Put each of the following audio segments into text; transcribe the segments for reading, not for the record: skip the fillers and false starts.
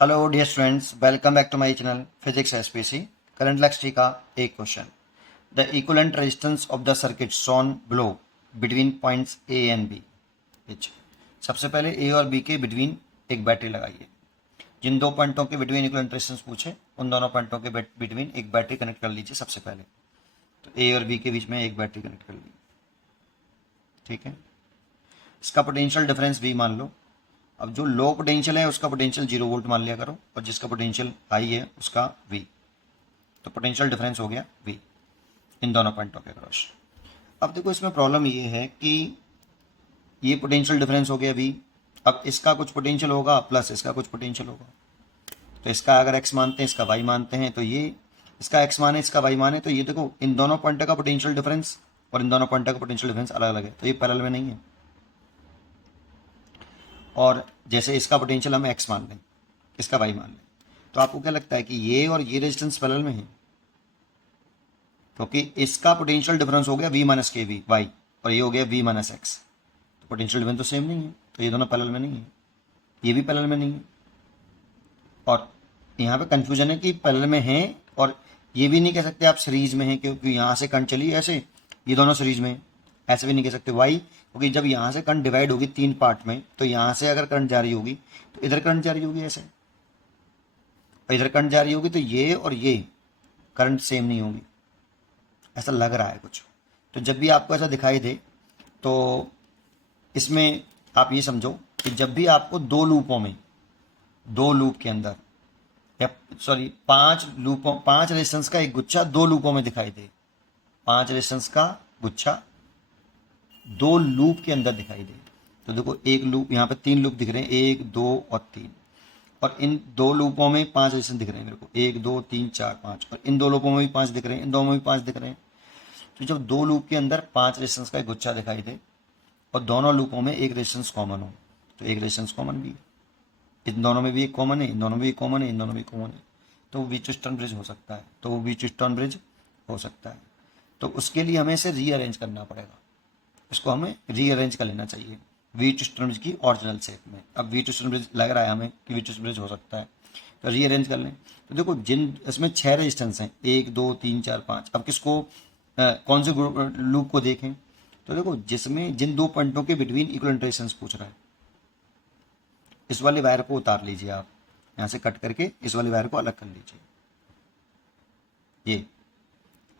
Hello dear students, welcome back to my channel physics SPC. Current electricity का एक question. The equivalent resistance of the circuit shown below between points A and B which. सबसे पहले ए और B के between एक battery लगाइए। जिन दो पॉइंटों के बिटवीन इक्विवेलेंट रेजिस्टेंस पूछे उन दोनों पॉइंटों के बिटवीन एक बैटरी कनेक्ट कर लीजिए। सबसे पहले तो ए और बी के बीच में एक बैटरी कनेक्ट कर ली, ठीक है। इसका पोटेंशियल डिफरेंस वी मान लो। अब जो लो पोटेंशियल है उसका पोटेंशियल 0 वोल्ट मान लिया करो, और जिसका पोटेंशियल हाई है उसका V। तो पोटेंशियल डिफरेंस हो गया V इन दोनों पॉइंटों के क्रॉस। अब देखो, इसमें प्रॉब्लम ये है कि ये पोटेंशियल डिफरेंस हो गया V। अब इसका कुछ पोटेंशियल होगा प्लस इसका कुछ पोटेंशियल होगा। तो इसका अगर x मानते हैं, इसका y मानते हैं, तो ये इसका x माने इसका y माने, तो ये देखो इन दोनों पॉइंटों का पोटेंशियल डिफरेंस और इन दोनों पॉइंटों का पोटेंशियल डिफरेंस अलग अलग है, तो ये पैरेलल में नहीं है। और जैसे इसका पोटेंशियल हम x मान लें, इसका y मान लें, तो आपको क्या लगता है कि ये और ये रेजिस्टेंस पैरेलल में है? क्योंकि इसका पोटेंशियल डिफरेंस हो गया v माइनस के वी वाई, और ये हो गया v माइनस एक्स। तो पोटेंशियल डिफरेंस तो सेम नहीं है, तो ये दोनों पैरेलल में नहीं है, ये भी पैरेलल में नहीं है। और यहाँ पे कंफ्यूजन है कि पैरेलल में है, और ये भी नहीं कह सकते आप सीरीज में है, क्योंकि यहाँ से करंट चली ऐसे, ये दोनों सीरीज में। ऐसे भी नहीं कह सकते वाई, क्योंकि जब यहाँ से करंट डिवाइड होगी 3 पार्ट में, तो यहाँ से अगर करंट जा रही होगी तो इधर करंट जा रही होगी ऐसे, और इधर करंट जा रही होगी, तो ये और ये करंट सेम नहीं होगी। ऐसा लग रहा है कुछ। तो जब भी आपको ऐसा दिखाई दे, तो इसमें आप ये समझो कि जब भी आपको दो लूपों में, दो लूप के अंदर, या सॉरी 5 रेजिस्टेंस का एक गुच्छा दो लूपों में दिखाई दे, 5 रेजिस्टेंस का गुच्छा दो लूप के अंदर दिखाई दे, तो देखो एक लूप, यहाँ पे 3 लूप दिख रहे हैं, 1 2 और 3, और इन दो लूपों में 5 रेजिस्टेंस दिख रहे हैं मेरे को, 1 2 3 4 5, और इन दो लूपों में भी 5 दिख रहे हैं, इन दो में भी 5 दिख रहे हैं। तो जब दो लूप के अंदर 5 रेजिस्टेंस का एक गुच्छा दिखाई दे और दोनों लूपों में एक रेजिस्टेंस कॉमन हो, तो एक रेजिस्टेंस कॉमन भी है, इन दोनों में भी एक कॉमन है, इन दोनों में भी कॉमन है, इन दोनों में भी कॉमन है, तो वीटस्टोन ब्रिज हो सकता है, तो वो वीटस्टोन ब्रिज हो सकता है। तो उसके लिए हमें इसे रीअरेंज करना पड़ेगा, इसको हमें रीअरेंज कर लेना चाहिए वीटस्टोन ब्रिज की ओरिजिनल शेप में। अब वीटस्टोन ब्रिज लग रहा है हमें कि वीटस्टोन ब्रिज हो सकता है, तो रीअरेंज कर लें। तो देखो, जिन इसमें 6 रेजिस्टेंस हैं, 1 2 3 4 5, अब किसको कौन से लूप को देखें, तो देखो जिसमें जिन दो पॉइंटों के बिटवीन इक्विवेलेंट रेजिस्टेंस पूछ रहा है, इस वाले वायर को उतार लीजिए आप, यहाँ से कट करके इस वाले वायर को अलग कर लीजिए, ये,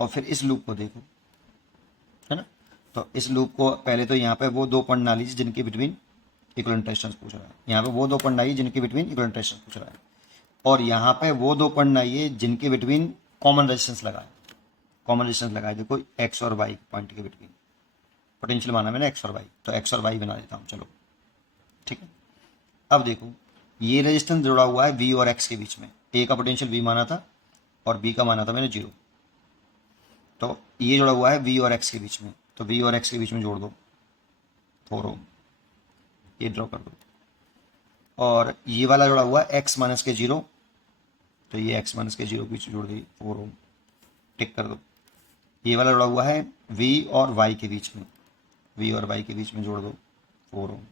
और फिर इस लूप को देखो, है ना। तो इस लूप को पहले तो यहाँ पे वो दो पॉइंट ना लीजिए जिनके बिटवीन इक्विवेलेंट रेजिस्टेंस पूछ रहा है, यहाँ पे वो दो पॉइंट आइए जिनके बिटवीन इक्विवेलेंट रेजिस्टेंस पूछ रहा है, और यहाँ पे वो दो पॉइंट आइए जिनके बिटवीन कॉमन रेजिस्टेंस लगाए, कॉमन रेजिस्टेंस लगाए। देखो एक्स और वाई पॉइंट के बिटवीन पोटेंशियल माना मैंने एक्स और वाई, तो एक्स और वाई बना देता हूँ, चलो ठीक है। अब देखो, ये रेजिस्टेंस जुड़ा हुआ है वी और एक्स के बीच में, ए का पोटेंशियल वी माना था और बी का माना था मैंने 0, तो ये जुड़ा हुआ है वी और एक्स के बीच में, तो वी और एक्स के बीच में जोड़ दो 4 ओम, ये ड्रॉ कर दो। और ये वाला जुड़ा हुआ है एक्स माइनस के 0, तो ये एक्स माइनस के 0 के बीच जोड़ दी 4 ओम, टिक कर दो। ये वाला जुड़ा हुआ है वी और वाई के बीच में, वी और वाई के बीच में जोड़ दो 4 ओम,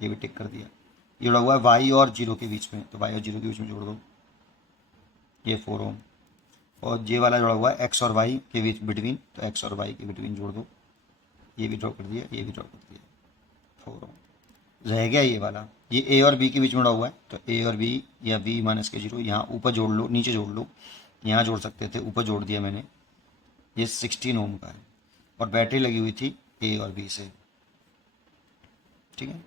ये भी टिक कर दिया। ये जुड़ा हुआ है वाई और 0 के बीच में, तो वाई और 0 के बीच में जोड़ दो, ये 4 ओम। और ये वाला जुड़ा हुआ है एक्स और वाई के बीच बिटवीन, तो एक्स और वाई के बिटवीन जोड़ दो, ये भी ड्रॉ कर दिया, ये भी ड्रॉ कर दिया, 4 ओम। रह गया ये वाला, ये ए और बी के बीच में जुड़ा हुआ है, तो ए और बी या वी माइनस के 0 यहाँ ऊपर जोड़ लो, नीचे जोड़ लो, यहाँ जोड़ सकते थे, ऊपर जोड़ दिया मैंने, ये 16 ओम का है, और बैटरी लगी हुई थी ए और बी से, ठीक है।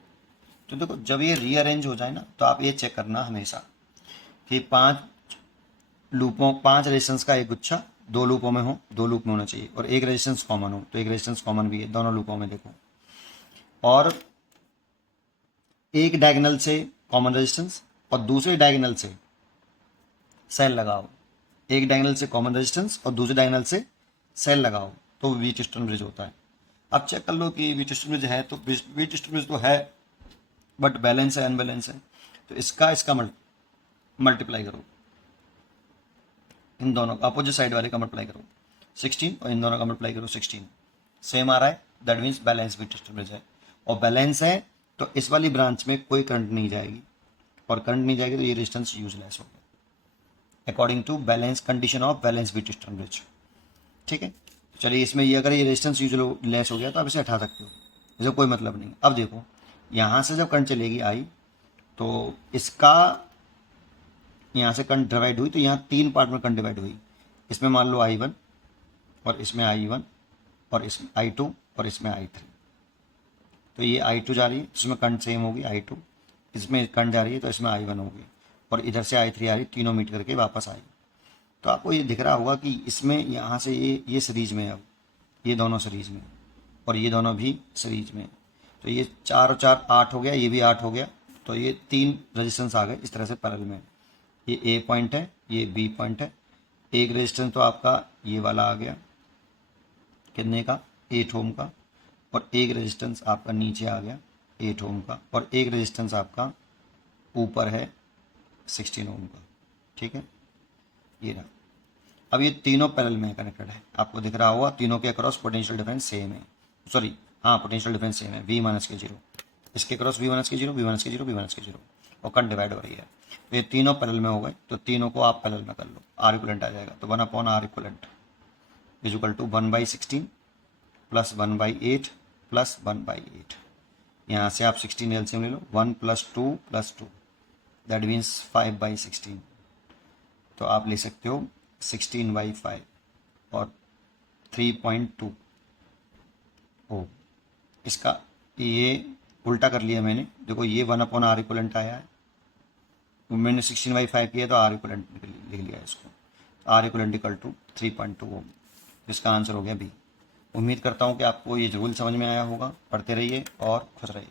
तो देखो, जब ये रीअरेंज हो जाए ना, तो आप ये चेक करना हमेशा कि 5 रेजिस्टेंस का एक गुच्छा दो लूपों में हो, दो लूप में होना चाहिए, और एक रेजिस्टेंस कॉमन हो, तो एक रेजिस्टेंस कॉमन भी है दोनों लूपों में, देखो। और एक डायगोनल से कॉमन रेजिस्टेंस और दूसरे डायगोनल से सेल लगाओ, एक डायगोनल से कॉमन रेजिस्टेंस और दूसरे डायगोनल से सेल लगाओ, तो वीटस्टोन ब्रिज होता है। अब चेक कर लो कि वीटस्टोन ब्रिज है, तो वीटस्टोन ब्रिज तो है, बट बैलेंस है अनबैलेंस है, तो इसका मल्टीप्लाई करो, इन दोनों अपोजिट साइड वाले का मल्टीप्लाई करो 16, और इन दोनों का मल्टीप्लाई करो 16, सेम आ रहा है, that means balance Wheatstone bridge है। और बैलेंस है तो इस वाली ब्रांच में कोई करंट नहीं जाएगी, और करंट नहीं जाएगी तो ये रेजिस्टेंस यूजलेस हो गया according to balance condition of balance Wheatstone bridge. ठीक है, चलिए इसमें ये अगर ये रेजिस्टेंस यूजलेस हो गया तो आप इसे हटा सकते हो, इसका कोई मतलब नहीं। अब देखो यहाँ से जब करंट चलेगी आई तो इसका यहाँ से करंट डिवाइड हुई तो यहाँ 3 पार्ट में करंट डिवाइड हुई। इसमें मान लो I1 और इसमें I1 और इसमें I2 और इसमें I3। तो ये I2 जा रही है इसमें करंट सेम होगी I2, इसमें करंट जा रही है तो इसमें I1 होगी और इधर से I3 आ रही, तीनों मीट करके वापस आई। तो आपको ये दिख रहा होगा कि इसमें यहाँ से ये सीरीज में है, अब ये दोनों सीरीज में और ये दोनों भी सीरीज में। तो ये 4 और 4 8 हो गया, ये भी 8 हो गया, तो ये 3 रेजिस्टेंस आ गए इस तरह से पैरेलल में। ये ए पॉइंट है, ये बी पॉइंट है। एक रेजिस्टेंस तो आपका ये वाला आ गया कितने का 8 ओम का, और एक रेजिस्टेंस आपका नीचे आ गया 8 ओम का, और एक रेजिस्टेंस आपका ऊपर है 16 ओम का। ठीक है, ये रहा। अब ये तीनों पैरेलल में कनेक्टेड है, आपको दिख रहा होगा तीनों के अक्रॉस पोटेंशियल डिफरेंस सेम है, सॉरी हाँ पोटेंशियल डिफरेंस सेम है V माइनस के 0, इसके अक्रॉस V माइनस के 0, V माइनस के 0, V माइनस के 0 और करंट डिवाइड हो रही है। तो ये तीनों पैरेलल में हो गए, तो तीनों को आप पैरेलल में कर लो, R इक्वलेंट आ जाएगा। तो 1/R equivalent is equal to 1/16 plus 1/8 plus 1/8। यहाँ से आप 16 एलसीएम ले लो, 1 + 2 + 2 दैट मीन्स 5/16। तो आप ले सकते हो 16/5 और 3.2 ओ। इसका ये उल्टा कर लिया मैंने, देखो ये 1/R इक्वलेंट आया है, मैंने 16/5 किया तो R इक्वलेंट लिख लिया इसको, R इक्वलेंट इक्वल टू 3.2 ओम। इसका आंसर हो गया बी। उम्मीद करता हूँ कि आपको ये रूल समझ में आया होगा। पढ़ते रहिए और खुश रहिए।